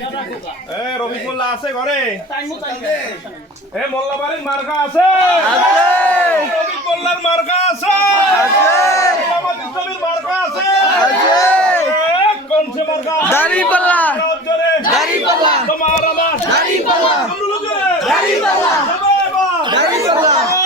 এ রবি আছে ঘরে এ মোল্লা বাড়ির মার্কা আছে রবি মোল্লার মার্কা আছে তোমার আবার দাঁড়িয়ে দাঁড়িয়ে দাঁড়িয়ে দাঁড়িয়ে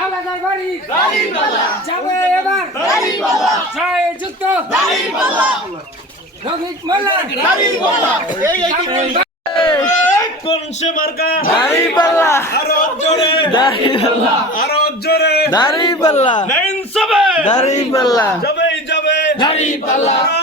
হাবাদার বাড়ি দাড়ি পালা যাবে এবার দাড়ি পালা জয় যুদ্ধ দাড়ি পালা রবিক মোল্লা দাড়ি পালা এই এই কি দাড়ি পাল্লা আরো জোরে দাড়ি পাল্লা আরো জোরে দাড়ি পাল্লা দাড়ি পাল্লা যাবে যাবে দাড়ি পাল্লা